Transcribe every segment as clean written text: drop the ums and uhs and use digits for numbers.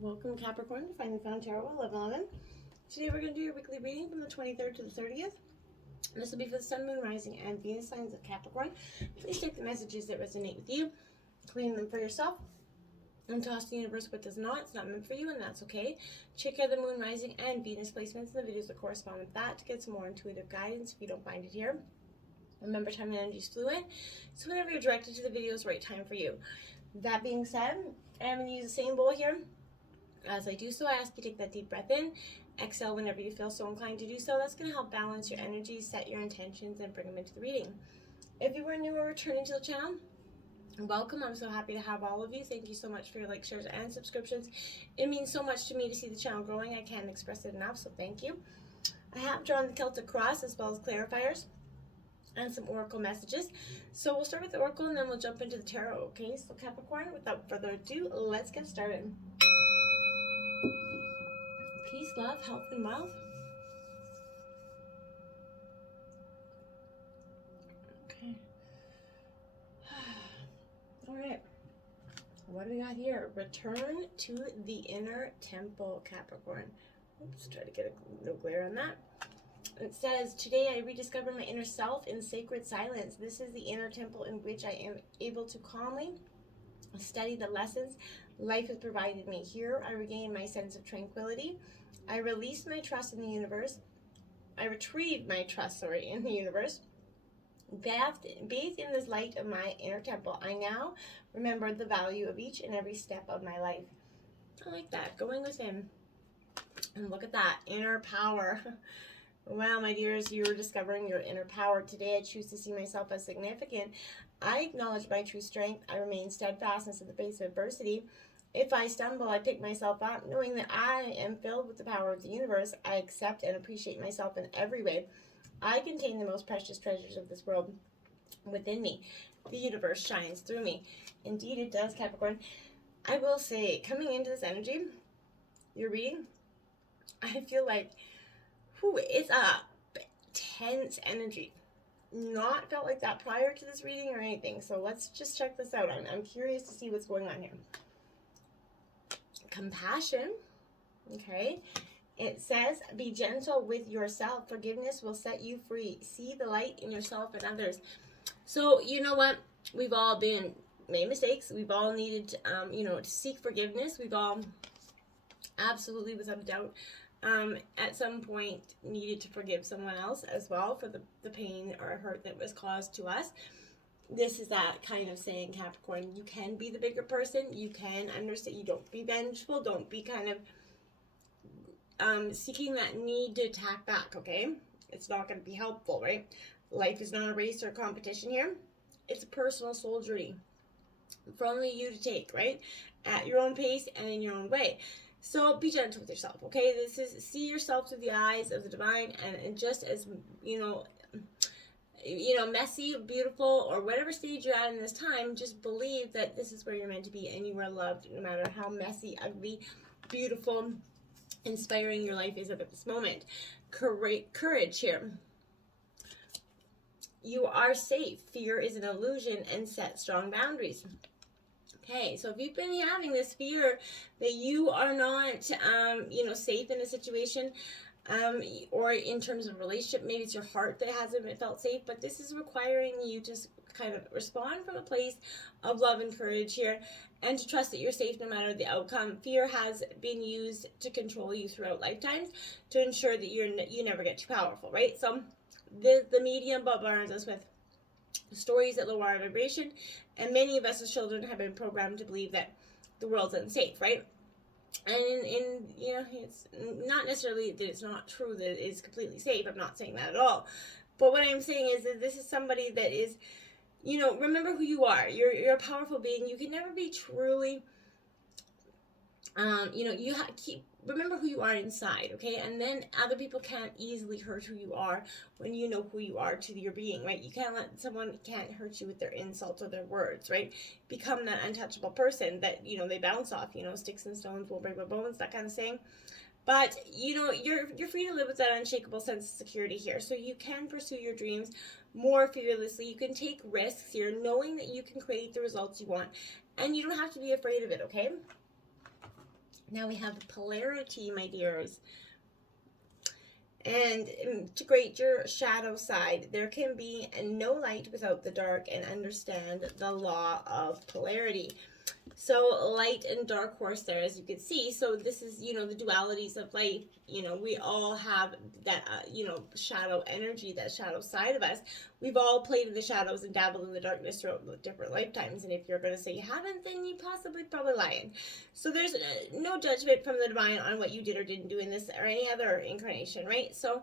Welcome Capricorn to Finally Found Tarot 1111. Today we're going to do your weekly reading from the 23rd to the 30th. This will be for the Sun, Moon, Rising, and Venus signs of Capricorn. Please take the messages that resonate with you, claim them for yourself, and toss the universe what does not. It's not meant for you, and that's okay. Check out the Moon, Rising, and Venus placements in the videos that correspond with that to get some more intuitive guidance if you don't find it here. Remember, time and energy is fluid, so whenever you're directed to the video is the right time for you. That being said, I'm going to use the same bowl here. As I do so, I ask you to take that deep breath in, exhale whenever you feel so inclined to do so. That's going to help balance your energy, set your intentions, and bring them into the reading. If you were new or returning to the channel, welcome. I'm so happy to have all of you. Thank you so much for your likes, shares, and subscriptions. It means so much to me to see the channel growing. I can't express it enough, so thank you. I have drawn the Celtic cross as well as clarifiers and some oracle messages. So we'll start with the oracle and then we'll jump into the tarot. Okay, so Capricorn, without further ado, let's get started. Peace, love, health, and wealth. Okay. All right. What do we got here? Return to the inner temple, Capricorn. Oops, try to get no glare on that. It says, today I rediscover my inner self in sacred silence. This is the inner temple in which I am able to calmly study the lessons life has provided me. Here I regain my sense of tranquility. I release my trust in the universe. I retrieve my trust, in the universe. Bathed in this light of my inner temple, I now remember the value of each and every step of my life. I like that. Going within. And look at that. Inner power. Wow, my dears, you're discovering your inner power. Today I choose to see myself as significant. I acknowledge my true strength. I remain steadfastness in the face of adversity. If I stumble, I pick myself up, knowing that I am filled with the power of the universe. I accept and appreciate myself in every way. I contain the most precious treasures of this world within me. The universe shines through me. Indeed, it does, Capricorn. I will say, coming into this energy, your reading, I feel like, it's a tense energy. Not felt like that prior to this reading or anything. So let's just check this out. I'm curious to see what's going on here. Compassion. Okay. It says, be gentle with yourself. Forgiveness will set you free. See the light in yourself and others. So, you know what? We've all made mistakes. We've all needed, to seek forgiveness. We've all absolutely, without a doubt, at some point needed to forgive someone else as well for the pain or hurt that was caused to us. This is that kind of saying, Capricorn, you can be the bigger person. You can understand. You don't be vengeful. Don't be kind of seeking that need to attack back, okay? It's not going to be helpful, right? Life is not a race or a competition here. It's a personal soul journey for only you to take, right? At your own pace and in your own way. So be gentle with yourself, okay? This is, see yourself through the eyes of the divine, and just as, messy, beautiful, or whatever stage you're at in this time, just believe that this is where you're meant to be and you are loved no matter how messy, ugly, beautiful, inspiring your life is at this moment. Courage here. You are safe. Fear is an illusion, and set strong boundaries. Okay, so if you've been having this fear that you are not, safe in a situation, or in terms of relationship, maybe it's your heart that hasn't felt safe, but this is requiring you to kind of respond from a place of love and courage here, and to trust that you're safe no matter the outcome. Fear has been used to control you throughout lifetimes to ensure that you never get too powerful, right? So the media bombards us with stories that lower our vibration, and many of us as children have been programmed to believe that the world's unsafe, right? And it's not necessarily that it's not true that it is completely safe. I'm not saying that at all. But what I'm saying is that this is somebody that is, remember who you are. You're a powerful being. You can never be truly, remember who you are inside, okay? And then other people can't easily hurt who you are when you know who you are to your being, right? You can't let someone can't hurt you with their insults or their words, right? Become that untouchable person that, they bounce off, sticks and stones will break my bones, that kind of saying. But, you're free to live with that unshakable sense of security here. So you can pursue your dreams more fearlessly. You can take risks here, knowing that you can create the results you want. And you don't have to be afraid of it, okay? Now we have polarity, my dears. And integrate your shadow side. There can be no light without the dark, and understand the law of polarity. So light and dark horse there, as you can see. So this is, you know, the dualities of life. You know, we all have that, you know, shadow energy, that shadow side of us. We've all played in the shadows and dabbled in the darkness throughout different lifetimes. And if you're going to say you haven't, then you probably lying. So there's no judgment from the divine on what you did or didn't do in this or any other incarnation, right? So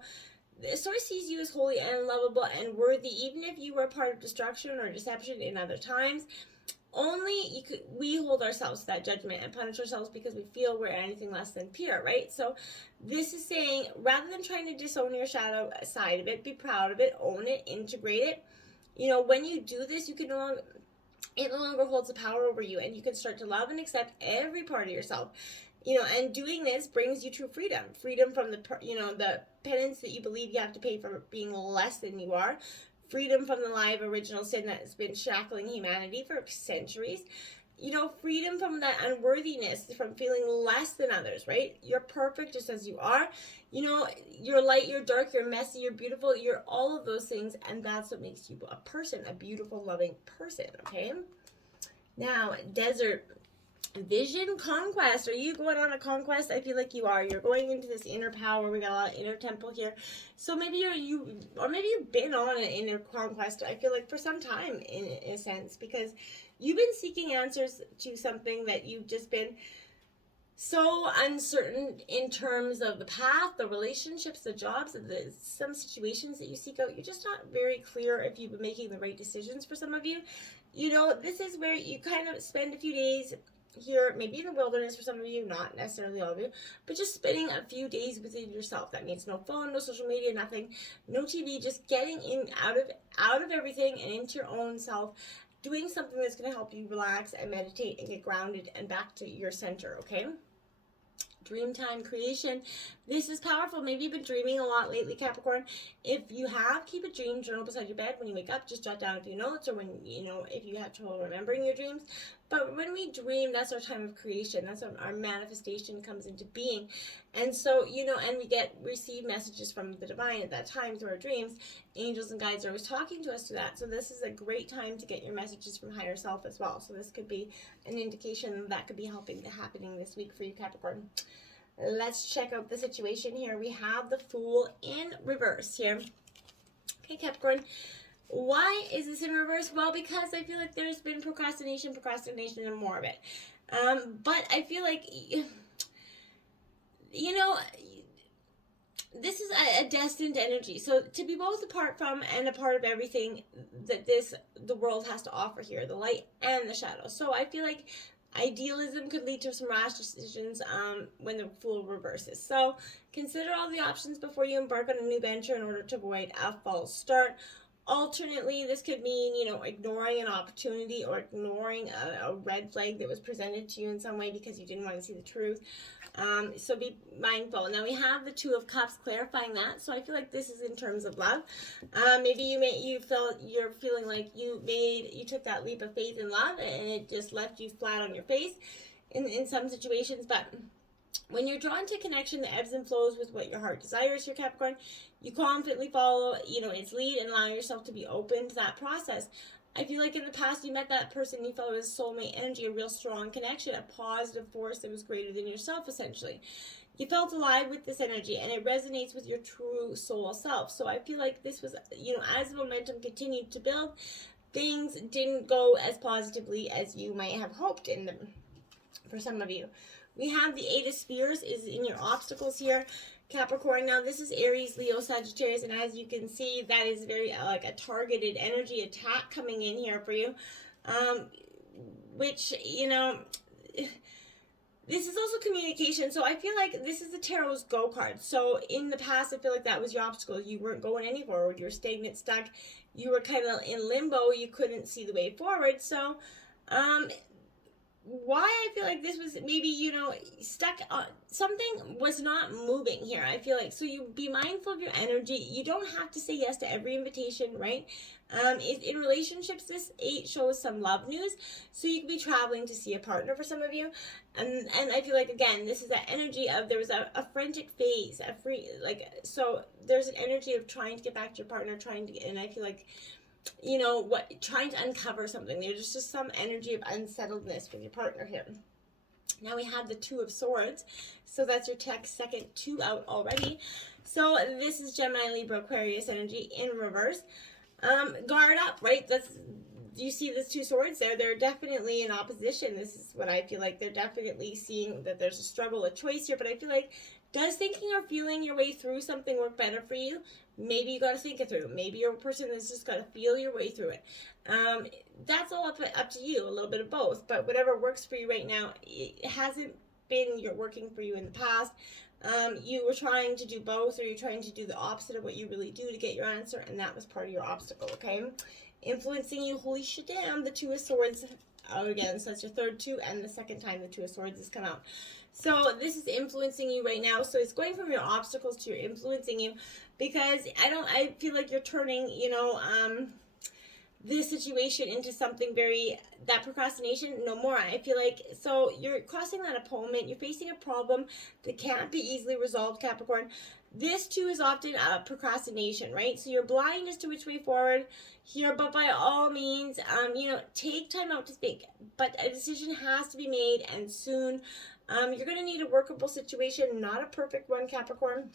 the source sees you as holy and lovable and worthy, even if you were part of destruction or deception in other times. Only we hold ourselves to that judgment and punish ourselves because we feel we're anything less than pure, right? So this is saying, rather than trying to disown your shadow side of it, be proud of it, own it, integrate it. You know, when you do this, it no longer holds the power over you, and you can start to love and accept every part of yourself. You know, and doing this brings you true freedom. Freedom from the, you know, the penance that you believe you have to pay for being less than you are. Freedom from the lie of original sin that has been shackling humanity for centuries. You know, freedom from that unworthiness, from feeling less than others, right? You're perfect just as you are. You know, you're light, you're dark, you're messy, you're beautiful, you're all of those things, and that's what makes you a person, a beautiful, loving person, okay? Now, desert. Vision conquest. Are you going on a conquest? I feel like you are. You're going into this inner power. We got a lot of inner temple here. So maybe maybe you've been on an inner conquest, I feel like, for some time in a sense, because you've been seeking answers to something that you've just been so uncertain in terms of the path, the relationships, the jobs, some situations that you seek out. You're just not very clear if you've been making the right decisions for some of you. You know, this is where you kind of spend a few days here, maybe in the wilderness for some of you, not necessarily all of you, but just spending a few days within yourself. That means no phone, no social media, nothing, no TV, just getting in out of everything and into your own self, doing something that's going to help you relax and meditate and get grounded and back to your center, okay? Dream time creation. This is powerful. Maybe you've been dreaming a lot lately, Capricorn. If you have, keep a dream journal beside your bed. When you wake up, just jot down a few notes, or when, you know, if you have trouble remembering your dreams. But when we dream, that's our time of creation. That's when our manifestation comes into being. And so, you know, and we receive messages from the divine at that time through our dreams. Angels and guides are always talking to us through that. So this is a great time to get your messages from higher self as well. So this could be an indication that could be happening this week for you, Capricorn. Let's check out the situation here. We have the Fool in reverse here. Okay, Capricorn. Why is this in reverse? Well, because I feel like there's been procrastination, and more of it. But I feel like, you know, this is a destined energy. So to be both apart from and a part of everything that the world has to offer here, the light and the shadow. So I feel like idealism could lead to some rash decisions when the Fool reverses. So consider all the options before you embark on a new venture in order to avoid a false start. Alternately, this could mean, you know, ignoring an opportunity or ignoring a red flag that was presented to you in some way because you didn't want to see the truth. So be mindful. Now we have the Two of Cups clarifying that. So I feel like this is in terms of love. Maybe you're feeling like you took that leap of faith in love and it just left you flat on your face in some situations. But when you're drawn to connection that ebbs and flows with what your heart desires, your Capricorn, you confidently follow, you know, its lead and allow yourself to be open to that process. I feel like in the past you met that person, you felt it was soulmate energy, a real strong connection, a positive force that was greater than yourself, essentially. You felt alive with this energy, and it resonates with your true soul self. So I feel like this was, you know, as the momentum continued to build, things didn't go as positively as you might have hoped in them for some of you. We have the Eight of Spears is in your obstacles here, Capricorn. Now, this is Aries, Leo, Sagittarius, and as you can see, that is very like a targeted energy attack coming in here for you, which, you know, this is also communication. So I feel like this is the Tarot's go card. So in the past, I feel like that was your obstacle. You weren't going any forward. You were stagnant, stuck. You were kind of in limbo. You couldn't see the way forward. So, why I feel like this was maybe, you know, stuck on something was not moving here. I feel like, so you be mindful of your energy. You don't have to say yes to every invitation, right? In relationships, this 8 shows some love news, so you could be traveling to see a partner for some of you, and I feel like, again, this is that energy of there was a frantic phase, a free, like, so there's an energy of trying to get back to your partner, trying to get, and I feel like, you know what, trying to uncover something. There's just some energy of unsettledness with your partner here. Now we have the 2 of Swords, so that's your second 2 out already. So this is Gemini, Libra, Aquarius energy in reverse. Guard up, right? You see these 2 swords there? They're definitely in opposition. This is what I feel like. They're definitely seeing that there's a struggle, a choice here, but I feel like, does thinking or feeling your way through something work better for you? Maybe you got to think it through. Maybe you're a person that's just got to feel your way through it. That's all up to you, a little bit of both. But whatever works for you right now, it hasn't been working for you in the past. You were trying to do both, or you're trying to do the opposite of what you really do to get your answer, and that was part of your obstacle, okay? Influencing you, holy shit, damn, the 2 of Swords out again. So that's your third 2, and the second time the 2 of Swords has come out. So this is influencing you right now. So it's going from your obstacles to your influencing you, because I feel like you're turning, you know, this situation into something very, that procrastination, no more. I feel like, so you're crossing that opponent, you're facing a problem that can't be easily resolved, Capricorn. This too is often a procrastination, right? So you're blind as to which way forward here, but by all means, you know, take time out to think. But a decision has to be made, and soon. You're going to need a workable situation, not a perfect one, Capricorn.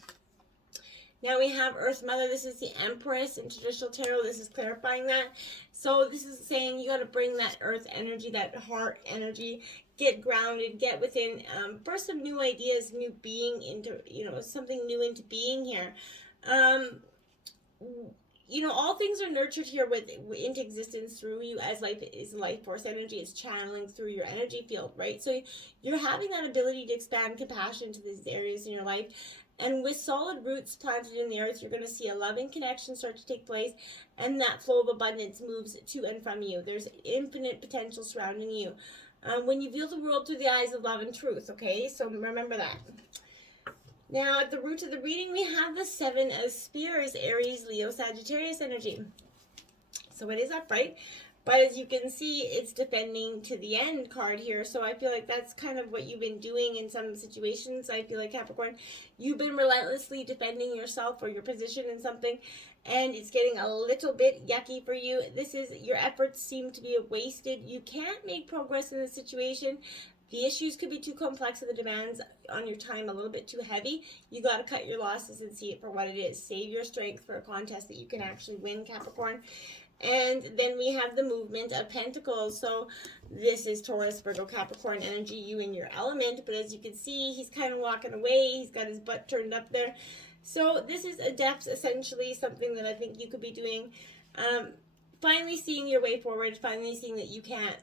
Now we have Earth Mother. This is the Empress in traditional tarot. This is clarifying that. So this is saying you got to bring that Earth energy, that heart energy, get grounded, get within, burst some new ideas, new being into, you know, something new into being here. You know, all things are nurtured here into existence through you, as life is life force energy. It's channeling through your energy field, right? So you're having that ability to expand compassion to these areas in your life. And with solid roots planted in the earth, you're going to see a loving connection start to take place, and that flow of abundance moves to and from you. There's infinite potential surrounding you. When you view the world through the eyes of love and truth, okay? So remember that. Now, at the root of the reading, we have the 7 of Spears, Aries, Leo, Sagittarius energy. So it is upright, but as you can see, it's defending to the end card here. So I feel like that's kind of what you've been doing in some situations. I feel like, Capricorn, you've been relentlessly defending yourself or your position in something, and it's getting a little bit yucky for you. This is, your efforts seem to be wasted. You can't make progress in this situation. The issues could be too complex and the demands on your time a little bit too heavy. You got to cut your losses and see it for what it is. Save your strength for a contest that you can actually win, Capricorn. And then we have the movement of Pentacles. So this is Taurus, Virgo, Capricorn energy, you in your element. But as you can see, he's kind of walking away. He's got his butt turned up there. So this is a depth, essentially, something that I think you could be doing. Finally seeing your way forward, finally seeing that you can't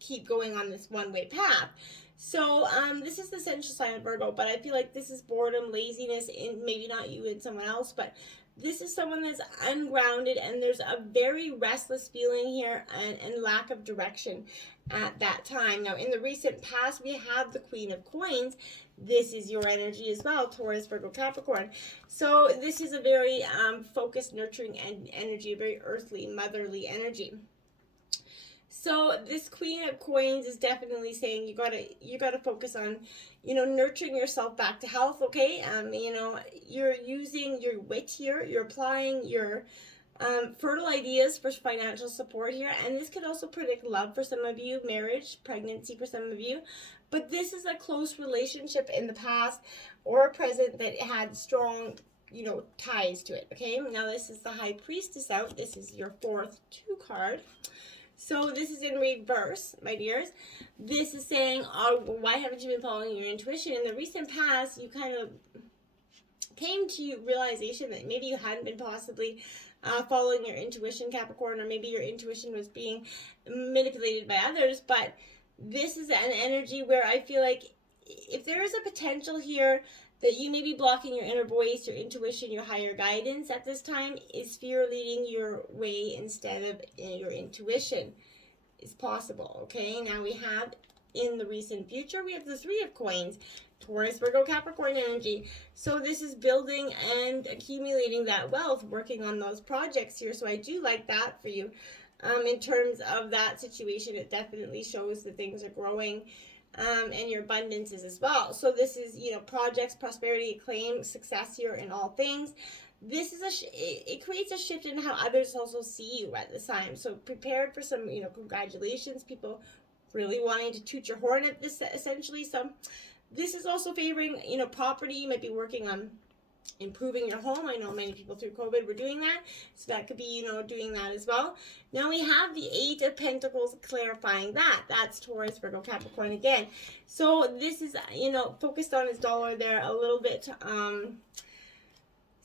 keep going on this one-way path. So this is the central sign of Virgo, but I feel like this is boredom, laziness, and maybe not you and someone else, but this is someone that's ungrounded, and there's a very restless feeling here and lack of direction at that time. Now, in the recent past, we have the Queen of Coins. This is your energy as well, Taurus, Virgo, Capricorn. So this is a very focused, nurturing energy, a very earthly, motherly energy. So this Queen of Coins is definitely saying you gotta focus on, you know, nurturing yourself back to health. Okay, you know, you're using your wit here. You're applying your fertile ideas for financial support here, and this could also predict love for some of you, marriage, pregnancy for some of you. But this is a close relationship in the past or present that had strong, you know, ties to it. Okay, now this is the High Priestess out. This is your 4th 2 card. So this is in reverse, my dears. This is saying, oh, why haven't you been following your intuition? In the recent past, you kind of came to realization that maybe you hadn't been possibly following your intuition, Capricorn, or maybe your intuition was being manipulated by others. But this is an energy where I feel like if there is a potential here that you may be blocking your inner voice, your intuition, your higher guidance at this time, is fear leading your way instead of your intuition is possible. Okay, now we have in the recent future. We have the Three of Coins, Taurus, Virgo, Capricorn energy. So this is building and accumulating that wealth, working on those projects here. So I do like that for you. In terms of that situation, it definitely shows that things are growing, and your abundance is as well. So this is, you know, projects, prosperity, acclaim, success here in all things. This is it creates a shift in how others also see you at this time. So prepared for some, you know, congratulations, people really wanting to toot your horn at this, essentially. So this is also favoring, you know, property. You might be working on improving your home. I know many people through COVID were doing that, so that could be, you know, doing that as well. Now we have the Eight of Pentacles clarifying that. That's Taurus, Virgo, Capricorn again. So this is, you know, focused on his dollar there a little bit.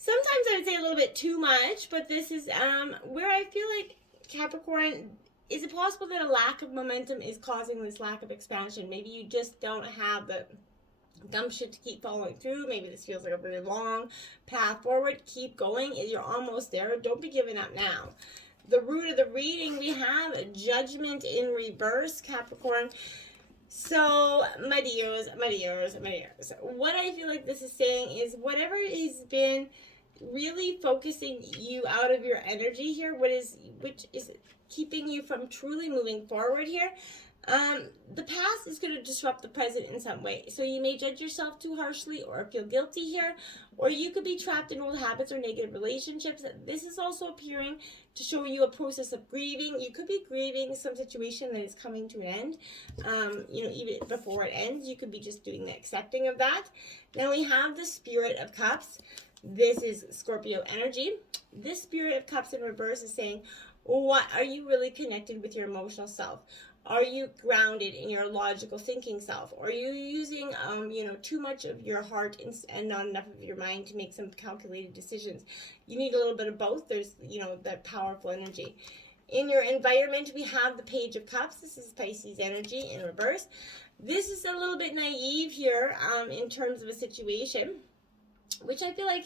Sometimes I would say a little bit too much, but this is where I feel like Capricorn, is it possible that a lack of momentum is causing this lack of expansion? Maybe you just don't have the gumption to keep following through. Maybe this feels like a very long path forward. Keep going. You're almost there. Don't be giving up now. The root of the reading, we have Judgment in reverse, Capricorn. So, my dears, what I feel like this is saying is whatever has been really focusing you out of your energy here, which is keeping you from truly moving forward here, the past is going to disrupt the present in some way. So you may judge yourself too harshly or feel guilty here, or you could be trapped in old habits or negative relationships. This is also appearing to show you a process of grieving. You could be grieving some situation that is coming to an end. You know, even before it ends, you could be just doing the accepting of that. Now we have the Spirit of Cups. This is Scorpio energy. This Spirit of Cups in reverse is saying, what are you really connected with your emotional self? Are you grounded in your logical thinking self? Are you using, you know, too much of your heart and not enough of your mind to make some calculated decisions? You need a little bit of both. There's, you know, that powerful energy. In your environment, we have the Page of Cups. This is Pisces energy in reverse. This is a little bit naive here in terms of a situation, which I feel like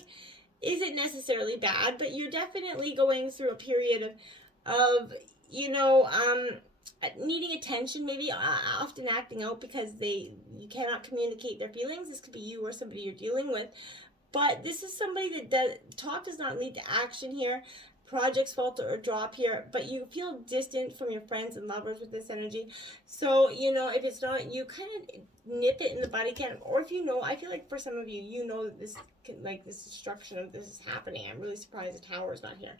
isn't necessarily bad, but you're definitely going through a period of you know, needing attention, maybe often acting out because you cannot communicate their feelings. This could be you or somebody you're dealing with. But this is somebody that talk does not lead to action here. Projects falter or drop here, but you feel distant from your friends and lovers with this energy. So, you know, if it's not, you kind of nip it in the bud again. Or if you know, I feel like for some of you, you know that this, like this destruction of this is happening. I'm really surprised the Tower is not here.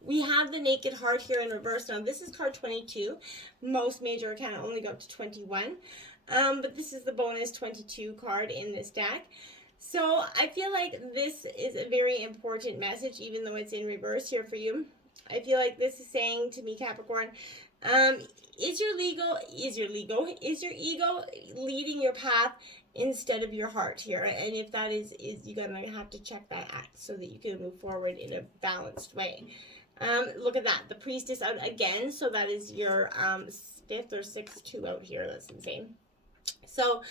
We have the Naked Heart here in reverse. Now, this is card 22. Most major arcana only go up to 21. But this is the bonus 22 card in this deck. So I feel like this is a very important message, even though it's in reverse here for you. I feel like this is saying to me, Capricorn, is your ego leading your path instead of your heart here? And if that is you're gonna have to check that out so that you can move forward in a balanced way. Look at that, the Priestess out again. So that is your fifth or sixth two out here. That's insane. So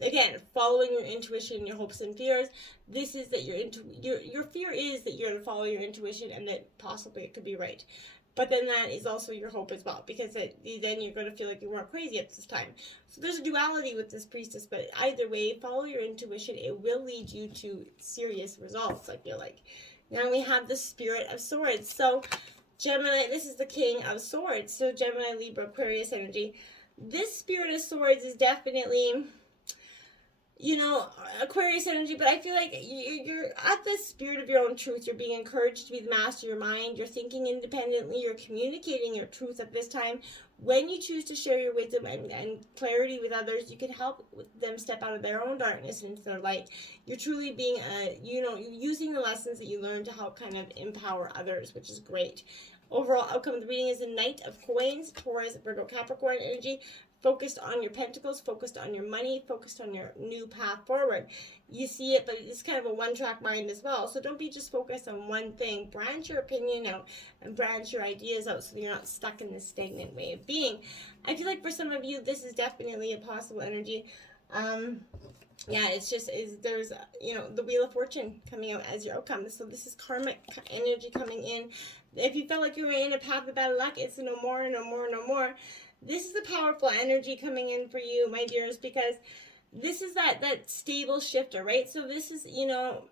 again, following your intuition, your hopes and fears. This is that your fear is that you're going to follow your intuition and that possibly it could be right. But then that is also your hope as well, because then you're going to feel like you weren't crazy at this time. So there's a duality with this Priestess, but either way, follow your intuition. It will lead you to serious results, I feel like. Now we have the Spirit of Swords. So Gemini, this is the King of Swords. So Gemini, Libra, Aquarius energy. This Spirit of Swords is definitely, you know, Aquarius energy, but I feel like you're at the spirit of your own truth. You're being encouraged to be the master of your mind. You're thinking independently. You're communicating your truth at this time. When you choose to share your wisdom and clarity with others, you can help them step out of their own darkness into their light. You're truly being, you know, using the lessons that you learn to help kind of empower others, which is great. Overall outcome of the reading is the Knight of Coins, Taurus, Virgo, Capricorn energy. Focused on your pentacles, focused on your money, focused on your new path forward. You see it, but it's kind of a one-track mind as well. So don't be just focused on one thing. Branch your opinion out and branch your ideas out so that you're not stuck in this stagnant way of being. I feel like for some of you, this is definitely a possible energy. Yeah, it's just, there's, you know, the Wheel of Fortune coming out as your outcome. So this is karmic energy coming in. If you felt like you were in a path of bad luck, it's no more, no more, no more. This is the powerful energy coming in for you, my dears, because this is that stable shifter, right? So this is, you know,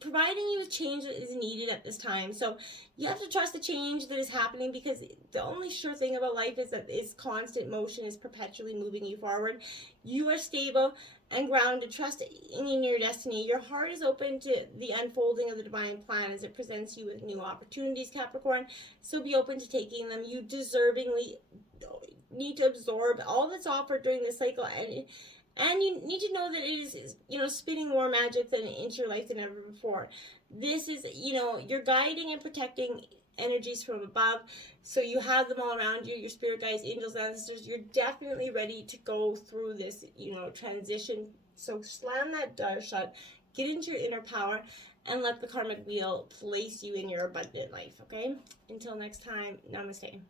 providing you with change that is needed at this time. So you have to trust the change that is happening, because the only sure thing about life is that is constant motion is perpetually moving you forward. You are stable and grounded. Trust in your destiny. Your heart is open to the unfolding of the divine plan as it presents you with new opportunities, Capricorn. So be open to taking them. You deservingly need to absorb all that's offered during this cycle, and you need to know that it is, you know, spinning more magic than into your life than ever before. This is, you know, you're guiding and protecting energies from above. So you have them all around you, your spirit guides, angels, ancestors. You're definitely ready to go through this, you know, transition. So slam that door shut, get into your inner power, and let the karmic wheel place you in your abundant life, okay? Until next time, namaste.